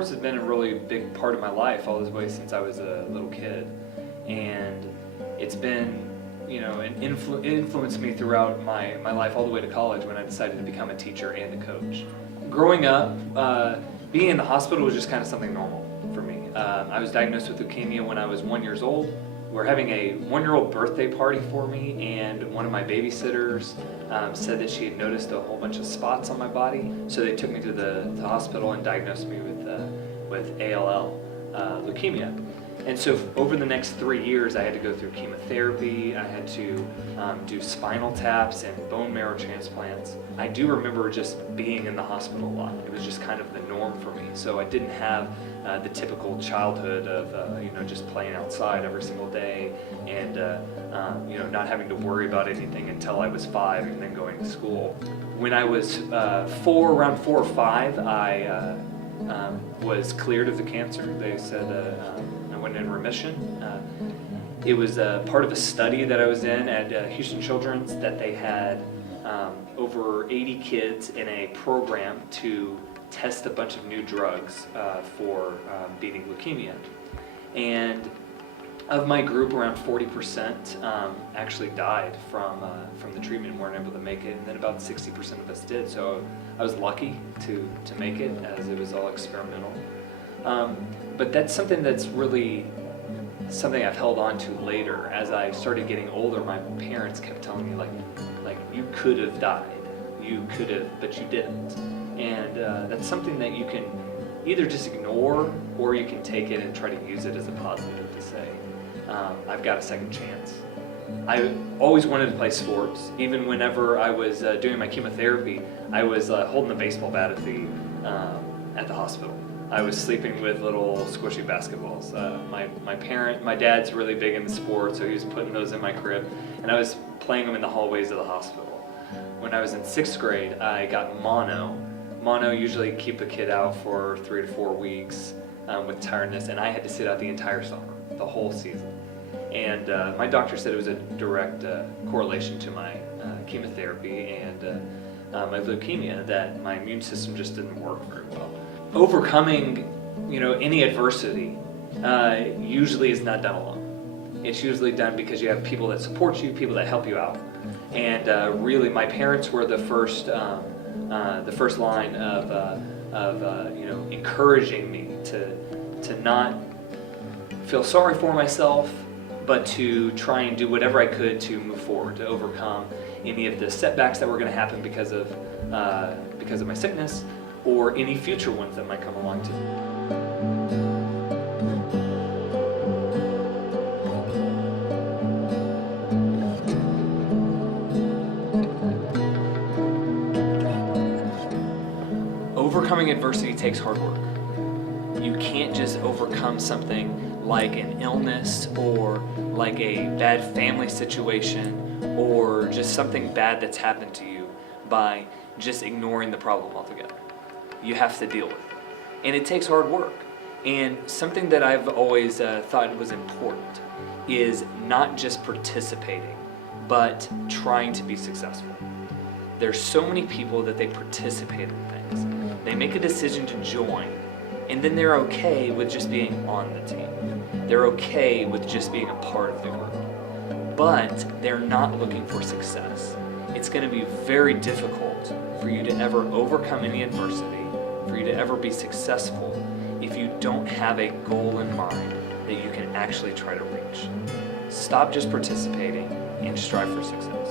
sports has been a really big part of my life all the way since I was a little kid, and it's been, you know, it influenced me throughout my life all the way to college when I decided to become a teacher and a coach. Growing up, being in the hospital was just kind of something normal for me. I was diagnosed with leukemia when I was 1 year old. We're having a 1-year-old birthday party for me, and one of my babysitters said that she had noticed a whole bunch of spots on my body. So they took me to the hospital and diagnosed me with ALL, leukemia. And so over the next 3 years, I had to go through chemotherapy, I had to do spinal taps and bone marrow transplants. I do remember just being in the hospital a lot. It was just kind of the norm for me. So I didn't have the typical childhood of you know, just playing outside every single day and you know, not having to worry about anything until I was 5 and then going to school. When I was around 4 or 5, I was cleared of the cancer. They said I went in remission. It was part of a study that I was in at Houston Children's that they had over 80 kids in a program to test a bunch of new drugs for beating leukemia. And of my group, around 40% actually died from the treatment and weren't able to make it, and then about 60% of us did. So I was lucky to make it, as it was all experimental. But that's something that's really something I've held on to later. As I started getting older, my parents kept telling me, like you could have died, you could have, but you didn't. And that's something that you can either just ignore, or you can take it and try to use it as a positive to say, I've got a second chance. I always wanted to play sports. Even whenever I was doing my chemotherapy, I was holding the baseball bat at the hospital. I was sleeping with little squishy basketballs. My dad's really big into sports, so he was putting those in my crib, and I was playing them in the hallways of the hospital. When I was in 6th grade, I got mono. Mono usually keep a kid out for 3 to 4 weeks with tiredness, and I had to sit out the entire summer, the whole season. And my doctor said it was a direct correlation to my chemotherapy and my leukemia, that my immune system just didn't work very well. Overcoming, you know, any adversity usually is not done alone. It's usually done because you have people that support you, people that help you out. And really, my parents were the first line of you know, encouraging me to not feel sorry for myself, but to try and do whatever I could to move forward, to overcome any of the setbacks that were going to happen because of my sickness, or any future ones that might come along too. Overcoming adversity takes hard work. You can't just overcome something like an illness or like a bad family situation or just something bad that's happened to you by just ignoring the problem altogether. You have to deal with it. And it takes hard work. And something that I've always thought was important is not just participating, but trying to be successful. There's so many people that they participate in things. They make a decision to join, and then they're okay with just being on the team. They're okay with just being a part of the group. But they're not looking for success. It's going to be very difficult for you to ever overcome any adversity, for you to ever be successful, if you don't have a goal in mind that you can actually try to reach. Stop just participating and strive for success.